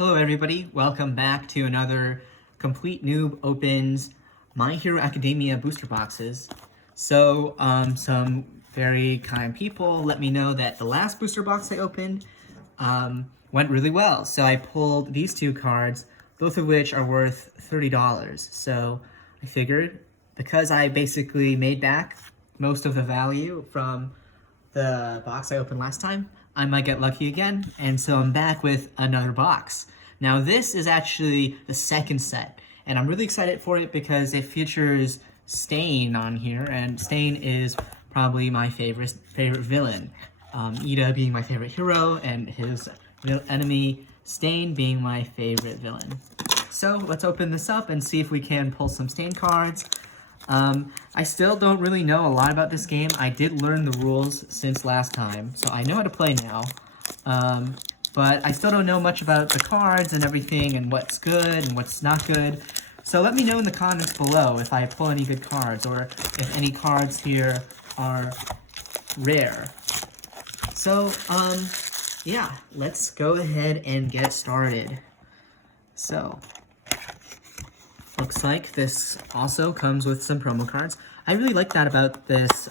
Hello everybody, welcome back to another Complete Noob opens My Hero Academia booster boxes. So, some very kind people let me know that the last booster box I opened went really well. So I pulled these two cards, both of which are worth $30. So I figured, because I basically made back most of the value from the box I opened last time, I might get lucky again, and so I'm back with another box. Now this is actually the second set, and I'm really excited for it because it features Stain on here, and Stain is probably my favorite villain. Ida being my favorite hero, and his enemy Stain being my favorite villain. So let's open this up and see if we can pull some Stain cards. I still don't really know a lot about this game. I did learn the rules since last time, so I know how to play now. But I still don't know much about the cards and everything and what's good and what's not good. So let me know in the comments below if I pull any good cards or if any cards here are rare. So, yeah, let's go ahead and get started. So, looks like this also comes with some promo cards. I really like that about this,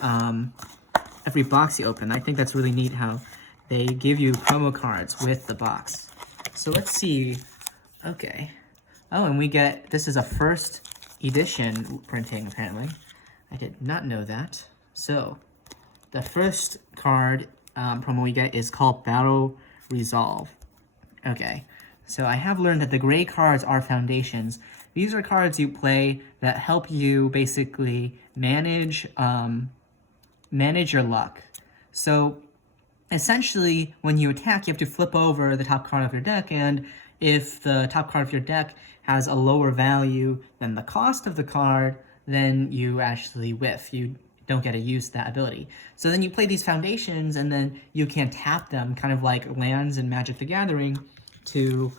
every box you open. I think that's really neat how they give you promo cards with the box. So let's see. Okay. Oh, and we get, this is a first edition printing, apparently. I did not know that. So, the first card promo we get is called Battle Resolve. Okay. So I have learned that the gray cards are foundations. These are cards you play that help you basically manage your luck. So essentially, when you attack, you have to flip over the top card of your deck, and if the top card of your deck has a lower value than the cost of the card, then you actually whiff. You don't get to use that ability. So then you play these foundations, and then you can tap them, kind of like lands in Magic the Gathering, to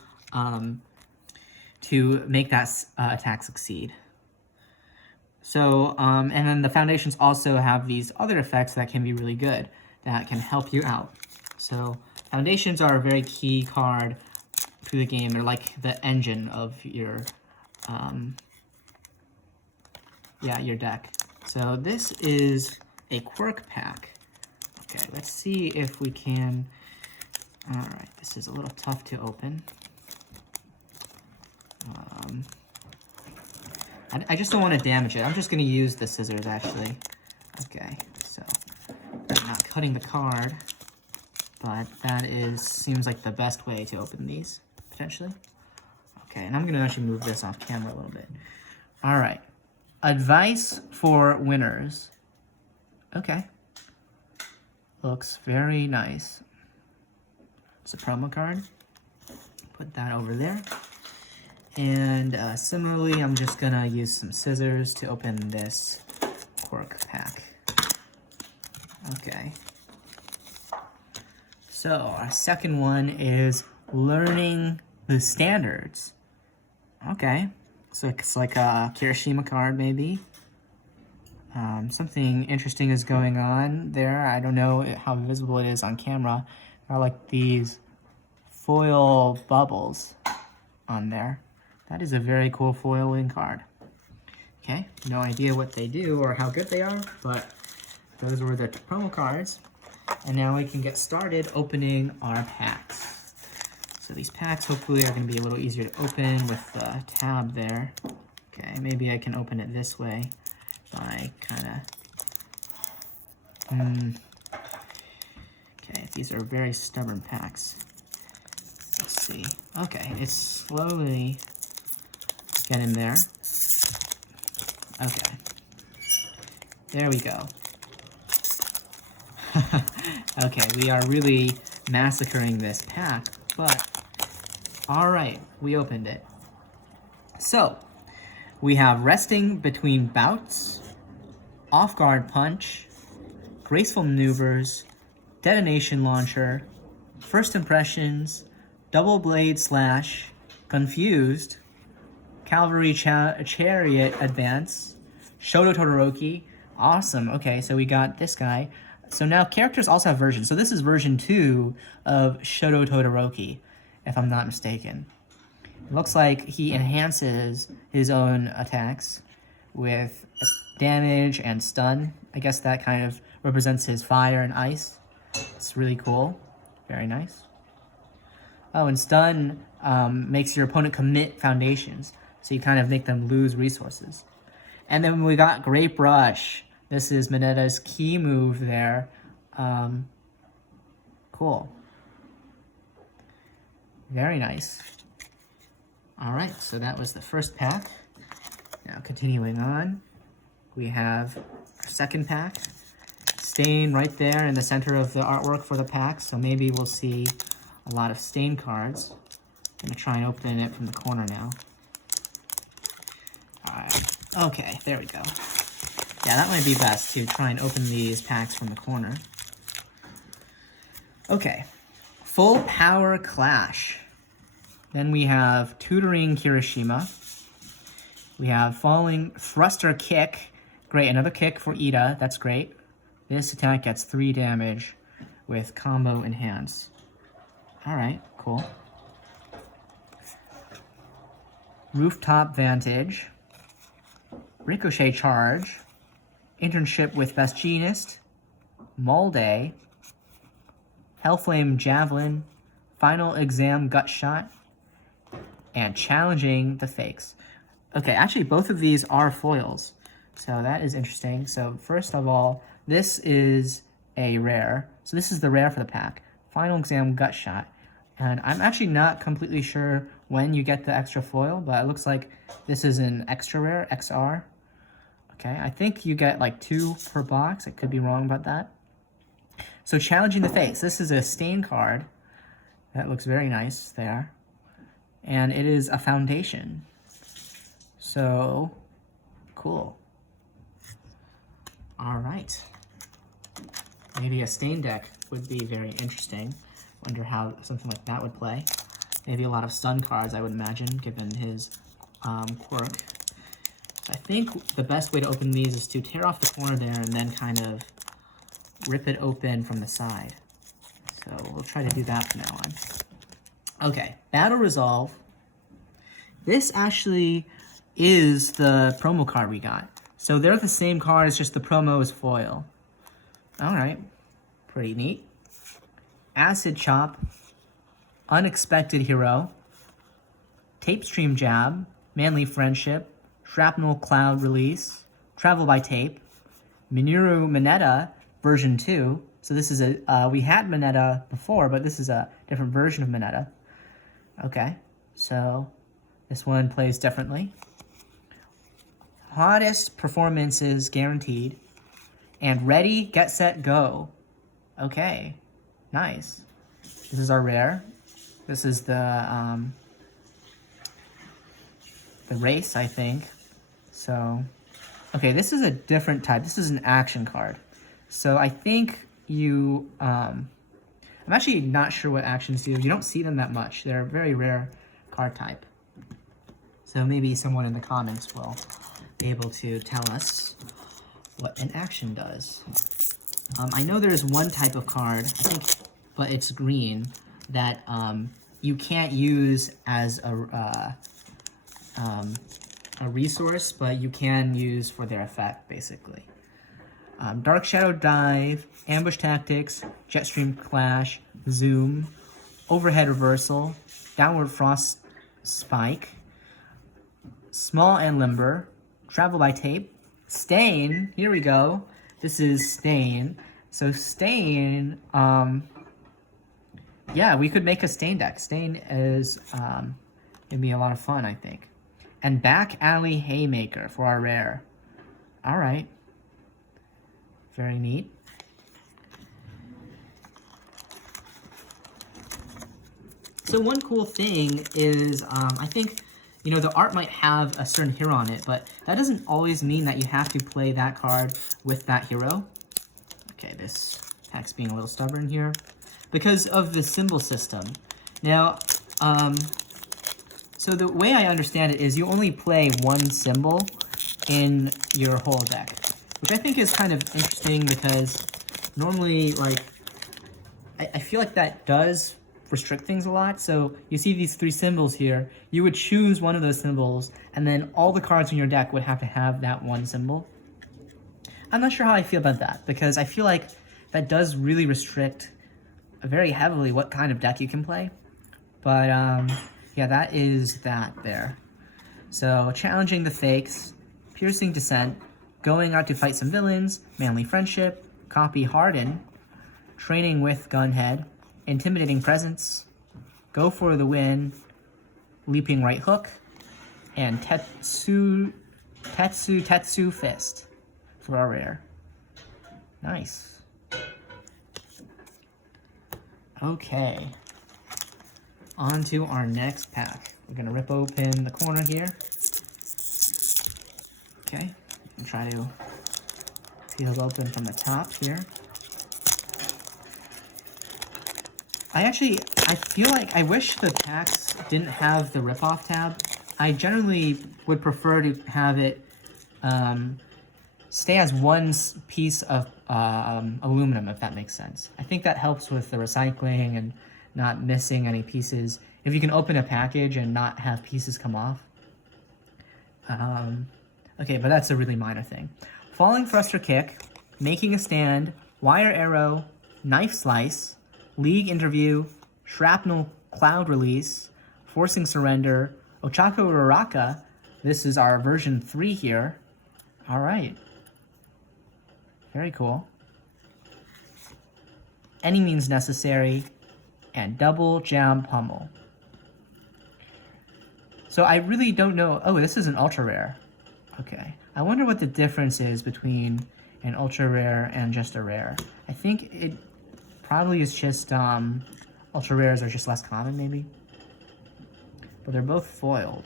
make that attack succeed. So, and then the foundations also have these other effects that can be really good, that can help you out. So, foundations are a very key card to the game. They're like the engine of your, your deck. So this is a quirk pack. Okay, let's see if we can. Alright, this is a little tough to open. I just don't want to damage it. I'm just going to use the scissors, actually. Okay, so I'm not cutting the card, but that seems like the best way to open these, potentially. Okay, and I'm going to actually move this off camera a little bit. Alright, advice for winners. Okay. Looks very nice. It's a promo card. Put that over there. And similarly, I'm just gonna use some scissors to open this quirk pack. Okay. So our second one is learning the standards. Okay. So it's like a Kirishima card, maybe. Something interesting is going on there. I don't know how visible it is on camera. There are like these foil bubbles on there. That is a very cool foiling card. Okay, no idea what they do or how good they are, but those were the promo cards. And now we can get started opening our packs. So these packs hopefully are going to be a little easier to open with the tab there. Okay, maybe I can open it this way by kind of... Okay, these are very stubborn packs. Let's see. Okay, it's slowly getting there. Okay. There we go. Okay, we are really massacring this pack, but alright, we opened it. So, we have Resting Between Bouts, Off Guard Punch, Graceful Maneuvers, Detonation Launcher, First Impressions, Double Blade Slash, Confused, Cavalry Chariot Advance, Shoto Todoroki. Awesome. Okay, so we got this guy. So now characters also have versions. So this is version 2 of Shoto Todoroki, if I'm not mistaken. It looks like he enhances his own attacks with damage and stun. I guess that kind of represents his fire and ice. It's really cool. Very nice. Oh, and stun makes your opponent commit foundations. So you kind of make them lose resources. And then we got Grape Rush. This is Mineta's key move there. Cool. Very nice. All right, so that was the first pack. Now continuing on, we have our second pack. Stain right there in the center of the artwork for the pack, so maybe we'll see a lot of Stain cards. I'm gonna try and open it from the corner now. All right, okay, there we go. Yeah, that might be best to try and open these packs from the corner. Okay, Full Power Clash. Then we have Tutoring Kirishima. We have Falling Thruster Kick. Great, another kick for Ida, that's great. This attack gets 3 damage with Combo Enhance. Alright, cool. Rooftop Vantage. Ricochet Charge. Internship with Best Jeanist. Molde. Hellflame Javelin. Final Exam Gut Shot. And Challenging the Fakes. Okay, actually both of these are foils. So that is interesting. So first of all, this is a rare. So this is the rare for the pack. Final Exam Gut Shot. And I'm actually not completely sure when you get the extra foil, but it looks like this is an extra rare, XR. Okay, I think you get like 2 per box. I could be wrong about that. So Challenging the Fakes. This is a Stain card. That looks very nice there. And it is a foundation. So, cool. All right. Maybe a Stain deck would be very interesting. Wonder how something like that would play. Maybe a lot of stun cards, I would imagine, given his quirk. So I think the best way to open these is to tear off the corner there and then kind of rip it open from the side. So we'll try to do that from now on. Okay, Battle Resolve. This actually is the promo card we got. So they're the same card, it's just the promo is foil. Alright, pretty neat. Acid Chop, Unexpected Hero, Tape Stream Jab, Manly Friendship, Shrapnel Cloud Release, Travel by Tape, Minoru Mineta version 2. So this is a, we had Mineta before, but this is a different version of Mineta. Okay, so this one plays differently. Hottest Performances Guaranteed, and Ready, Get Set, Go. Okay, nice. This is our rare. This is the race, I think. So, okay, this is a different type. This is an action card. So I think you, I'm actually not sure what actions do. You don't see them that much. They're a very rare card type. So maybe someone in the comments will be able to tell us what an action does. I know there's one type of card, I think, but it's green, that you can't use as a resource, but you can use for their effect, basically. Dark Shadow Dive, Ambush Tactics, Jetstream Clash, Zoom, Overhead Reversal, Downward Frost Spike, Small and Limber, Travel by Tape, Stain, here we go. This is Stain. So Stain, yeah, we could make a Stain deck. Stain is gonna be a lot of fun, I think. And Back Alley Haymaker for our rare. All right. Very neat. So one cool thing is, I think, you know, the art might have a certain hero on it, but that doesn't always mean that you have to play that card with that hero. Okay, this pack's being a little stubborn here. Because of the symbol system. Now, so the way I understand it is you only play one symbol in your whole deck, which I think is kind of interesting because normally, like, I feel like that does restrict things a lot. So you see these 3 symbols here. You would choose one of those symbols, and then all the cards in your deck would have to have that one symbol. I'm not sure how I feel about that, because I feel like that does really restrict very heavily what kind of deck you can play. But yeah, that is that there. So challenging the fakes, piercing descent, going out to fight some villains, manly friendship, copy harden, training with gunhead, intimidating presence, go for the win, leaping right hook, and Tetsu fist for our rare. Nice. Okay. On to our next pack. We're gonna rip open the corner here. Okay, and try to peel open from the top here. I feel like I wish the packs didn't have the rip-off tab. I generally would prefer to have it stay as one piece of aluminum, if that makes sense. I think that helps with the recycling and not missing any pieces. If you can open a package and not have pieces come off. Okay, but that's a really minor thing. Falling thruster kick, making a stand, wire arrow, knife slice, league interview, shrapnel cloud release, forcing surrender, Ochako Uraraka. This is our version 3 here. All right. Very cool. Any means necessary, and double jam pummel. So I really don't know. Oh, this is an ultra rare. Okay. I wonder what the difference is between an ultra rare and just a rare. I think it probably is just ultra rares are just less common, maybe. But they're both foiled.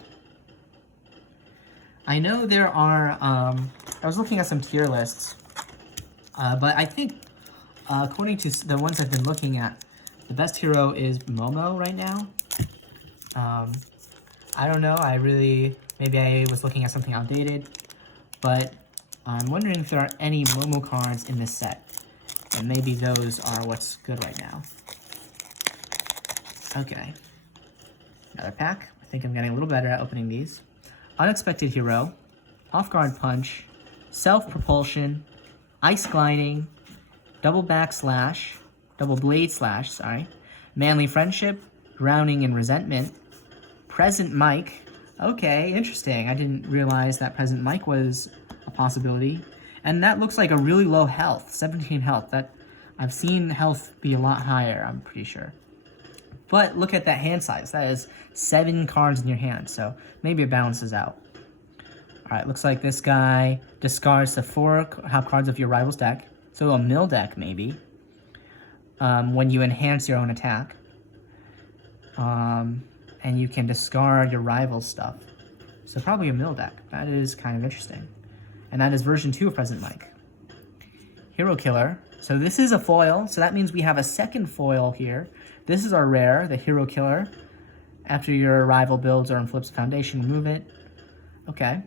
I know there are. I was looking at some tier lists, but I think according to the ones I've been looking at, the best hero is Momo right now. I don't know. Maybe I was looking at something outdated, but I'm wondering if there are any Momo cards in this set, and maybe those are what's good right now. Okay, another pack. I think I'm getting a little better at opening these. Unexpected hero, off guard punch, self propulsion, ice gliding, double blade slash, sorry, manly friendship, drowning in resentment, present Mike. Okay, interesting. I didn't realize that present Mike was a possibility. And that looks like a really low health, 17 health. That I've seen health be a lot higher, I'm pretty sure. But look at that hand size. That is 7 cards in your hand, so maybe it balances out. All right, looks like this guy discards the 4 top cards of your rival's deck. So a mill deck, maybe, when you enhance your own attack. And you can discard your rival's stuff. So probably a mill deck. That is kind of interesting. And that is version 2 of Present Mike. Hero Killer. So this is a foil, so that means we have a second foil here. This is our rare, the Hero Killer. After your rival builds or flips a foundation, remove it. Okay.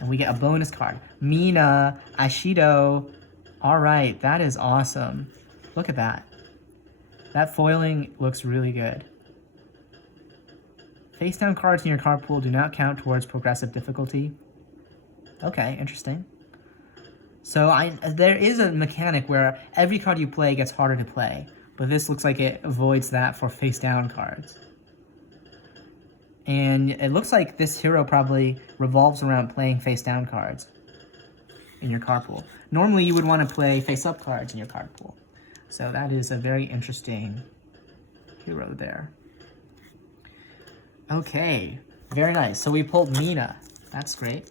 And we get a bonus card. Mina, Ashido. All right, that is awesome. Look at that. That foiling looks really good. Face down cards in your card pool do not count towards progressive difficulty. Okay, interesting. So there is a mechanic where every card you play gets harder to play, but this looks like it avoids that for face down cards. And it looks like this hero probably revolves around playing face down cards in your card pool. Normally you would want to play face up cards in your card pool. So that is a very interesting hero there. Okay, very nice. So we pulled Mina. That's great.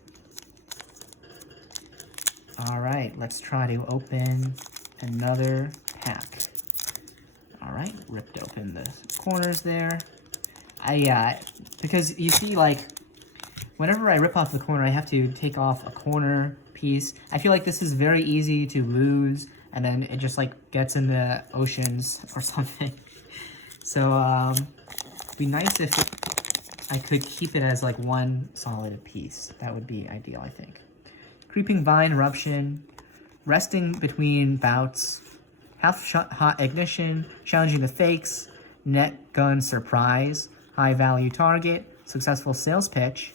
All right, let's try to open another pack. All right, ripped open the corners there. Because you see, like, whenever I rip off the corner, I have to take off a corner piece. I feel like this is very easy to lose, and then it just, like, gets in the oceans or something. So, it'd be nice if I could keep it as, like, one solid piece. That would be ideal, I think. Creeping Vine Eruption, resting between bouts, half hot ignition, challenging the fakes, net gun surprise, high value target, successful sales pitch,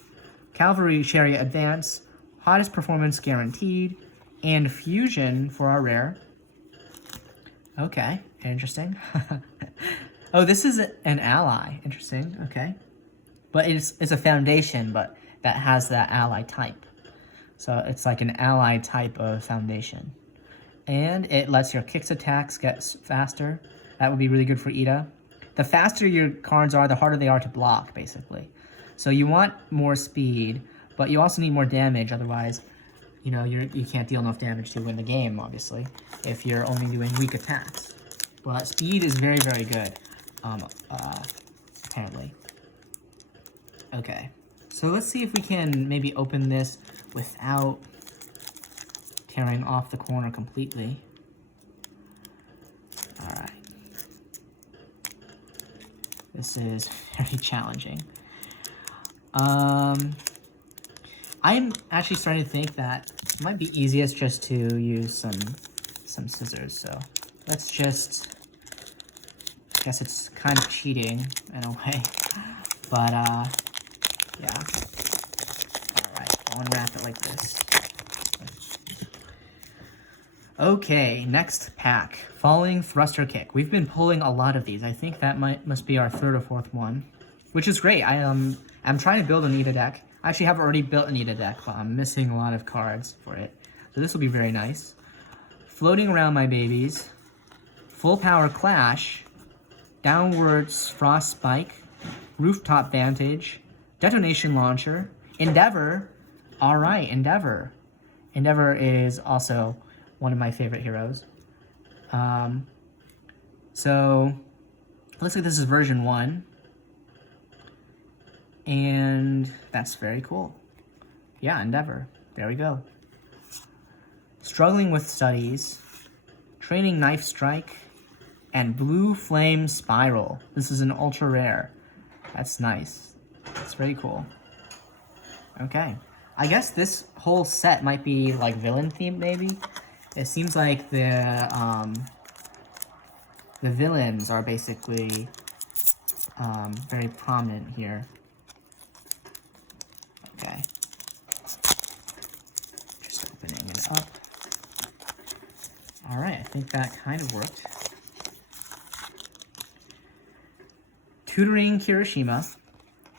cavalry chariot advance, hottest performance guaranteed, and fusion for our rare. Okay, interesting. Oh, this is an ally. Interesting. Okay, but it's a foundation, but that has that ally type. So it's like an ally type of foundation. And it lets your kicks attacks get faster. That would be really good for Ida. The faster your cards are, the harder they are to block, basically. So you want more speed, but you also need more damage. Otherwise, you know, you can't deal enough damage to win the game, obviously, if you're only doing weak attacks. But speed is very, very good, apparently. Okay, so let's see if we can maybe open this without tearing off the corner completely. All right. This is very challenging. I'm actually starting to think that it might be easiest just to use some scissors. So let's just, I guess it's kind of cheating in a way, but yeah. All right, I'll unwrap it like this. Okay, next pack, Falling Thruster Kick. We've been pulling a lot of these. I think that must be our third or fourth one, which is great. I'm trying to build an Ida deck. I actually have already built an Ida deck, but I'm missing a lot of cards for it. So this will be very nice. Floating Around My Babies, Full Power Clash, Downwards Frost Spike, Rooftop Vantage, Detonation Launcher, Endeavor. All right, Endeavor. Endeavor is also one of my favorite heroes. So it looks like this is version 1. And that's very cool. Yeah, Endeavor. There we go. Struggling with Studies, Training Knife Strike, and Blue Flame Spiral. This is an ultra rare. That's nice. That's very cool. Okay. I guess this whole set might be like villain themed, maybe. It seems like the villains are basically very prominent here. Okay. Just opening it up. All right, I think that kind of worked. Tutoring Kirishima,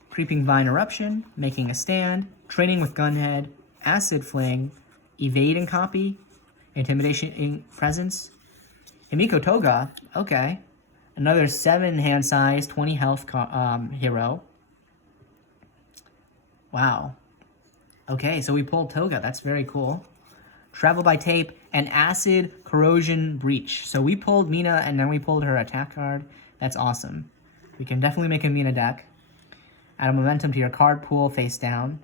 Creeping Vine Eruption, Making a Stand, Training with Gunhead, Acid Fling, Evade and Copy, Intimidation Presence, Himiko Toga, okay. Another 7 hand size, 20 health hero. Wow. Okay, so we pulled Toga, that's very cool. Travel by Tape, and Acid Corrosion Breach. So we pulled Mina and then we pulled her attack card. That's awesome. We can definitely make a Mina deck. Add a momentum to your card pool face down.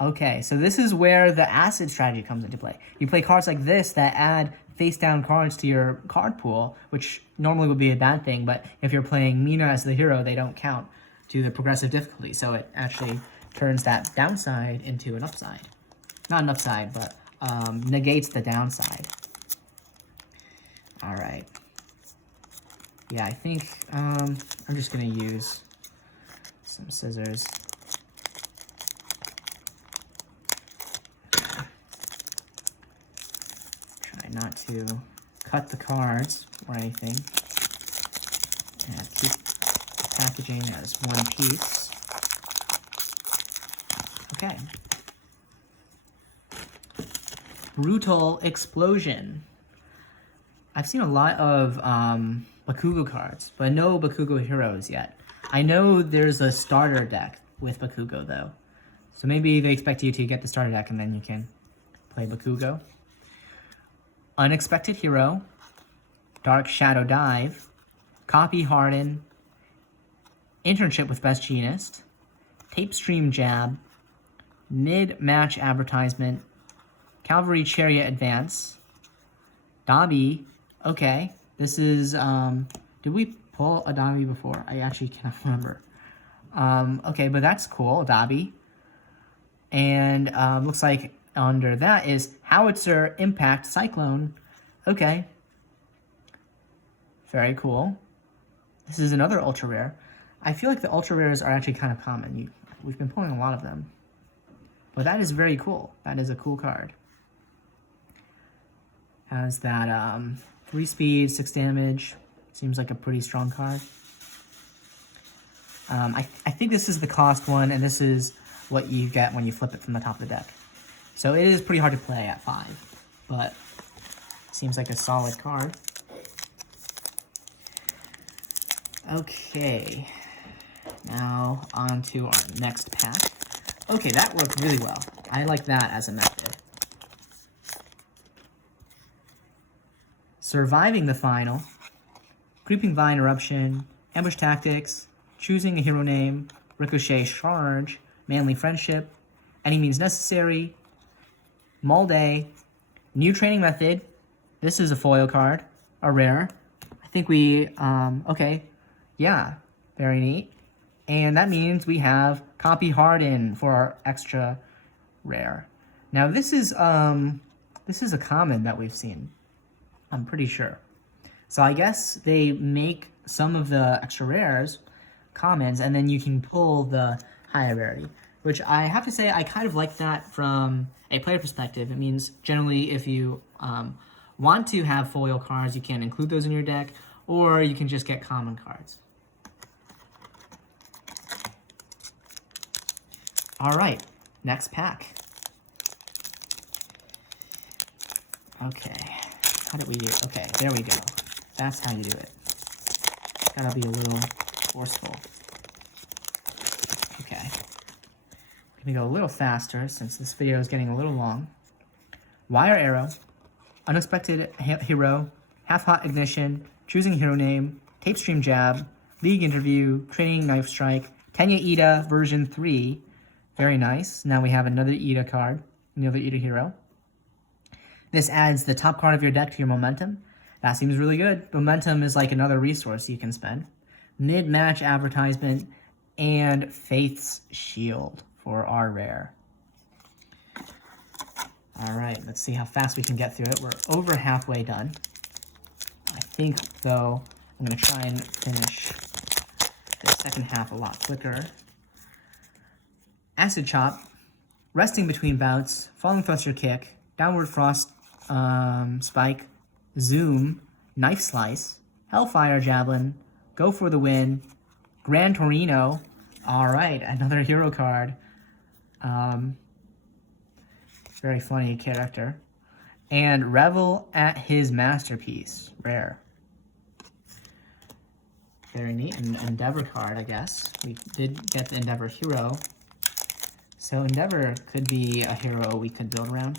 Okay, so this is where the acid strategy comes into play. You play cards like this that add face-down cards to your card pool, which normally would be a bad thing, but if you're playing Mina as the hero, they don't count to the progressive difficulty, so it actually turns that downside into an upside. Not an upside, but negates the downside. All right. Yeah, I think I'm just gonna use some scissors. Not to cut the cards or anything. And keep the packaging as one piece. Okay. Brutal Explosion. I've seen a lot of Bakugo cards, but no Bakugo heroes yet. I know there's a starter deck with Bakugo though. So maybe they expect you to get the starter deck and then you can play Bakugo. Unexpected Hero, Dark Shadow Dive, Copy Harden, Internship with Best Genist, Tape Stream Jab, Mid-Match Advertisement, Cavalry Chariot Advance, Dobby, okay, this is, did we pull a Dobby before? I actually cannot remember. Okay, but that's cool, Dobby. And looks like under that is Howitzer Impact Cyclone. Okay. Very cool. This is another ultra rare. I feel like the ultra rares are actually kind of common. We've been pulling a lot of them. But that is very cool. That is a cool card. Has that 3 speed, 6 damage. Seems like a pretty strong card. I think this is the cost one, and this is what you get when you flip it from the top of the deck. So it is pretty hard to play at 5, but seems like a solid card. Okay, now on to our next pack. Okay, that worked really well. I like that as a method. Surviving the Final, Creeping Vine Eruption, Ambush Tactics, Choosing a Hero Name, Ricochet Charge, Manly Friendship, Any Means Necessary, Molday, New Training Method. This is a foil card, a rare. I think we, okay, yeah, very neat. And that means we have Copy Harden for our extra rare. Now this is a common that we've seen, I'm pretty sure. So I guess they make some of the extra rares commons, and then you can pull the higher rarity, which I have to say I kind of like that from a player perspective. It means generally if you want to have foil cards, you can include those in your deck, or you can just get common cards. All right, next pack. Okay, how did we do? Okay, there we go. That's how you do it. Gotta be a little forceful. Okay. Gonna go a little faster since this video is getting a little long. Wire Arrow, Unexpected Hero, Half Hot Ignition, Choosing Hero Name, Tape Stream Jab, League Interview, Training Knife Strike, Tenya Ida version 3. Very nice. Now we have another Ida card, another Ida hero. This adds the top card of your deck to your momentum. That seems really good. Momentum is like another resource you can spend. Mid-match advertisement and Faith's Shield for our rare. All right, let's see how fast we can get through it. We're over halfway done. I think, though, I'm going to try and finish the second half a lot quicker. Acid Chop, Resting Between Bouts, Falling Thruster Kick, Downward Frost Spike, Zoom, Knife Slice, Hellfire Javelin, Go for the Win, Gran Torino. All right, another hero card. Very funny character. And Revel at His Masterpiece, rare. Very neat. An Endeavor card, I guess. We did get the Endeavor hero. So Endeavor could be a hero we could build around.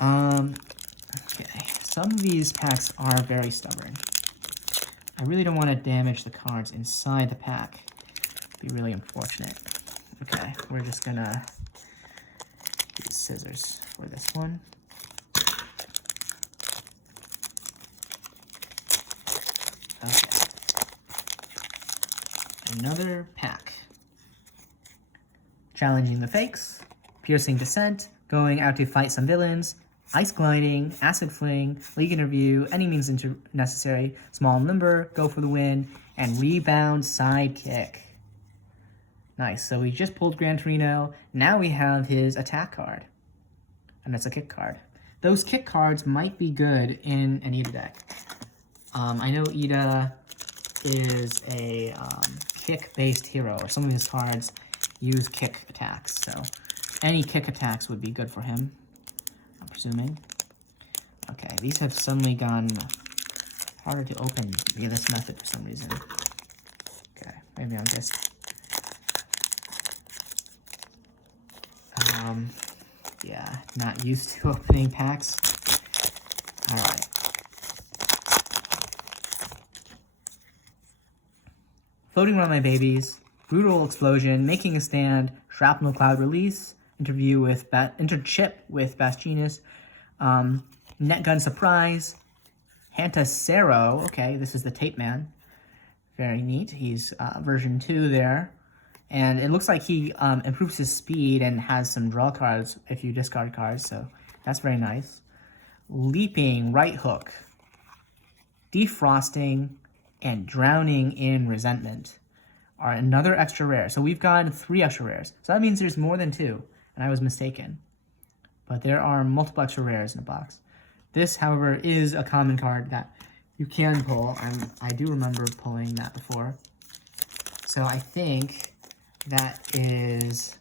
Okay, some of these packs are very stubborn. I really don't want to damage the cards inside the pack. It'd be really unfortunate. Okay, we're just gonna use scissors for this one. Okay. Another pack. Challenging the Fakes, Piercing Descent, Going Out to Fight Some Villains, Ice Gliding, Acid Fling, League Interview, Any Means Necessary, Small and Limber, Go for the Win, and Rebound Sidekick. Nice, so we just pulled Gran Torino, now we have his attack card, and it's a kick card. Those kick cards might be good in an Ida deck. I know Ida is a kick-based hero, or some of his cards use kick attacks, so any kick attacks would be good for him, I'm presuming. Okay, these have suddenly gone harder to open via this method for some reason. Okay, maybe I'm just... yeah, not used to opening packs. Alright. Floating Around My Babies, Brutal Explosion, Making a Stand, Shrapnel Cloud Release, Interchip with Bastinus, Net Gun Surprise, Hantasero, okay, this is the Tape Man. Very neat. He's version 2 there. And it looks like he improves his speed and has some draw cards if you discard cards, so that's very nice. Leaping Right Hook, Defrosting, and Drowning in Resentment are another extra rare. So we've gotten 3 extra rares. So that means there's more than 2, and I was mistaken. But there are multiple extra rares in the box. This, however, is a common card that you can pull. I do remember pulling that before. So I think that is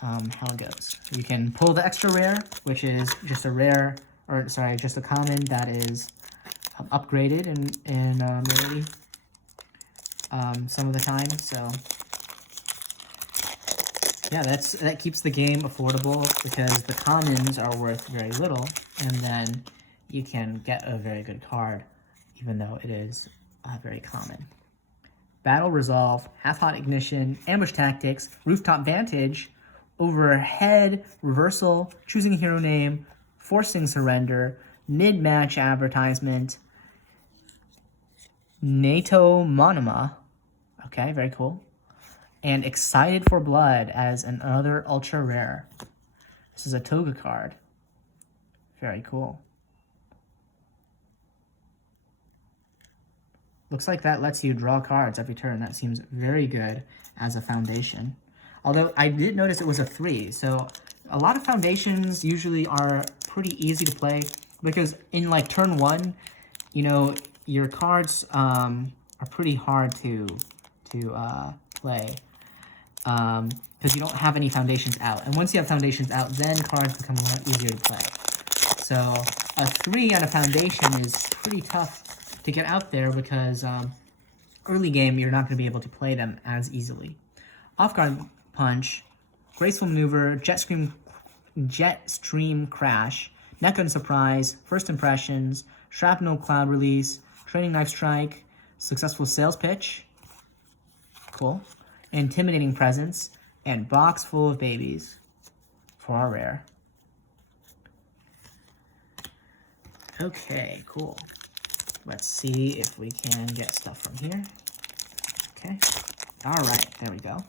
how it goes. You can pull the extra rare, which is just a rare, or sorry, just a common that is upgraded in rarity some of the time. So yeah, that keeps the game affordable because the commons are worth very little, and then you can get a very good card, even though it is very common. Battle Resolve, Half-Hot Ignition, Ambush Tactics, Rooftop Vantage, Overhead Reversal, Choosing a Hero Name, Forcing Surrender, Mid-Match Advertisement, NATO Monoma, okay, very cool, and Excited for Blood as another ultra rare. This is a Toga card. Very cool. Looks like that lets you draw cards every turn. That seems very good as a foundation. Although I did notice it was a 3, so a lot of foundations usually are pretty easy to play because in like turn 1, you know, your cards are pretty hard to play because you don't have any foundations out. And once you have foundations out, then cards become a lot easier to play. So a 3 on a foundation is pretty tough to get out there because early game you're not going to be able to play them as easily. Off Guard Punch, Graceful Maneuver, Jet Stream Crash, Neck Gun Surprise, First Impressions, Shrapnel Cloud Release, Training Knife Strike, Successful Sales Pitch, cool, Intimidating Presence, and Box Full of Babies for our rare. Okay, cool. Let's see if we can get stuff from here. Okay. All right, there we go.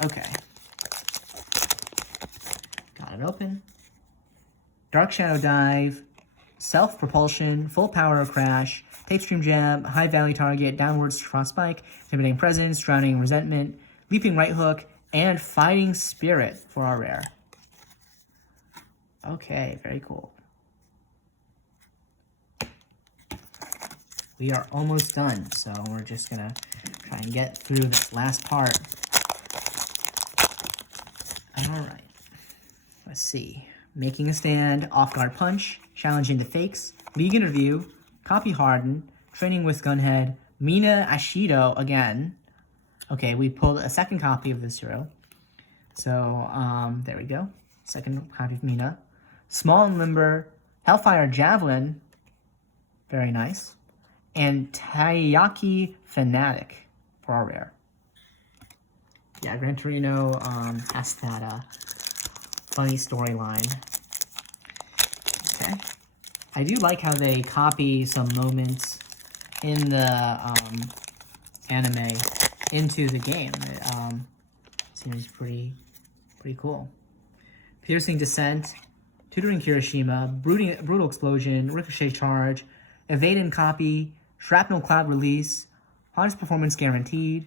Okay. Got it open. Dark Shadow Dive, Self-Propulsion, Full Power Crash, Tape Stream Jab, High Value Target, Downwards Frost Spike, Intimidating Presence, Drowning in Resentment, Leaping Right Hook, and Fighting Spirit for our rare. Okay, very cool. We are almost done, so we're just gonna try and get through this last part. Alright, let's see. Making a Stand, Off Guard Punch, Challenging the Fakes, League Interview, Copy Harden, Training with Gunhead, Mina Ashido again. Okay, we pulled a second copy of this hero. So, there we go. Second copy of Mina. Small and Limber, Hellfire Javelin, very nice, and Taiyaki Fanatic for our rare. Yeah, Gran Torino has that funny storyline. Okay. I do like how they copy some moments in the anime into the game. It seems pretty cool. Piercing Descent, Tutoring Kirishima, Brutal Explosion, Ricochet Charge, Evade and Copy, Shrapnel Cloud Release, Honest Performance Guaranteed,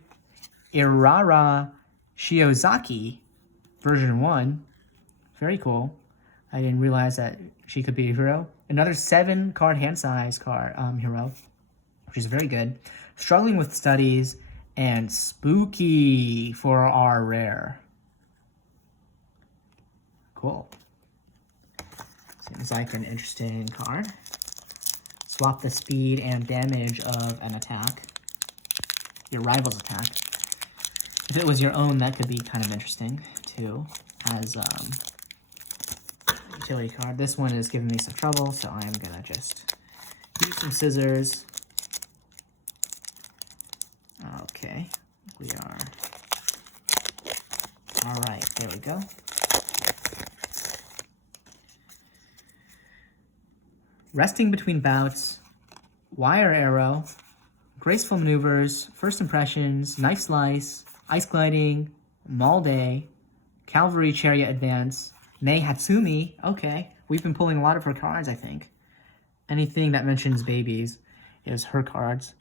Irara Shiozaki, version 1. Very cool. I didn't realize that she could be a hero. Another 7-card hand size card hero, which is very good. Struggling with Studies, and Spooky for our rare. Cool. Seems like an interesting card. Swap the speed and damage of an attack. Your rival's attack. If it was your own, that could be kind of interesting, too, as utility card. This one is giving me some trouble, so I'm gonna just use some scissors. Okay, we are... Alright, there we go. Resting Between Bouts, Wire Arrow, Graceful Maneuvers, First Impressions, Knife Slice, Ice Gliding, Malday, Cavalry Chariot Advance, Mei Hatsumi, okay, We've been pulling a lot of her cards, I think. Anything that mentions babies is her cards.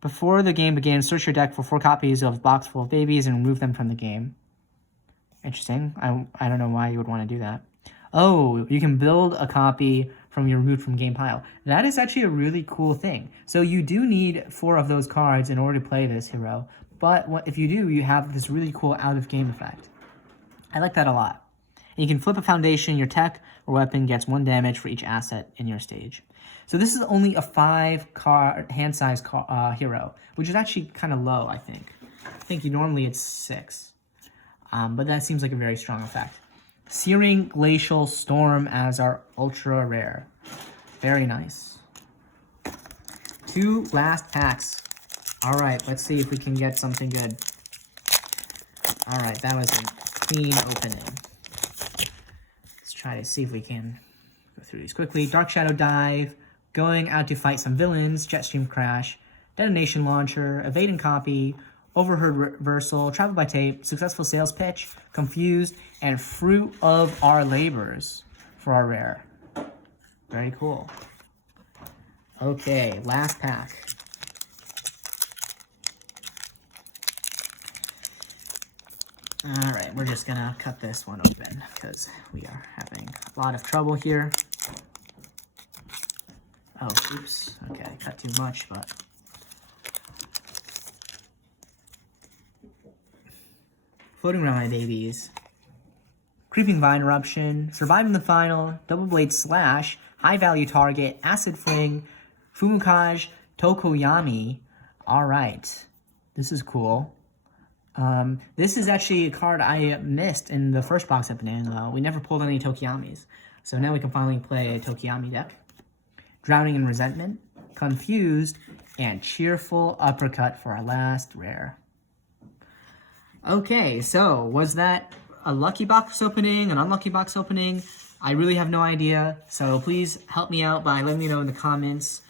Before the game begins, search your deck for 4 copies of Box Full of Babies and remove them from the game. Interesting. I don't know why you would want to do that. Oh, you can build a copy from your removed from game pile. That is actually a really cool thing. So you do need 4 of those cards in order to play this hero. But if you do, you have this really cool out-of-game effect. I like that a lot. And you can flip a foundation. Your tech or weapon gets 1 damage for each asset in your stage. So this is only a 5-card hand-sized hero, which is actually kind of low, I think. I think normally it's 6. But that seems like a very strong effect. Searing Glacial Storm as our ultra rare. Very nice. 2 last packs. All right, let's see if we can get something good. All right, that was a clean opening. Let's try to see if we can go through these quickly. Dark Shadow Dive, going out to fight some villains, Jetstream Crash, Detonation Launcher, Evade and Copy, Overheard Reversal, Travel by Tape, Successful Sales Pitch, Confused, and Fruit of Our Labors for our rare. Very cool. Okay, last pack. Alright, we're just gonna cut this one open because we are having a lot of trouble here. Oh, oops. Okay, I cut too much, but... Floating Around My Babies. Creeping Vine Eruption. Surviving the Final. Double Blade Slash. High Value Target. Acid Fling. Fumukage. Tokoyami. Alright. This is cool. This is actually a card I missed in the first box opening, though. We never pulled any Tokiyamis. So now we can finally play a Tokiyami deck. Drowning in Resentment, Confused, and Cheerful Uppercut for our last rare. Okay, so was that a lucky box opening, an unlucky box opening? I really have no idea, so please help me out by letting me know in the comments.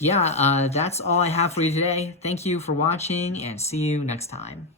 That's all I have for you today. Thank you for watching, and see you next time.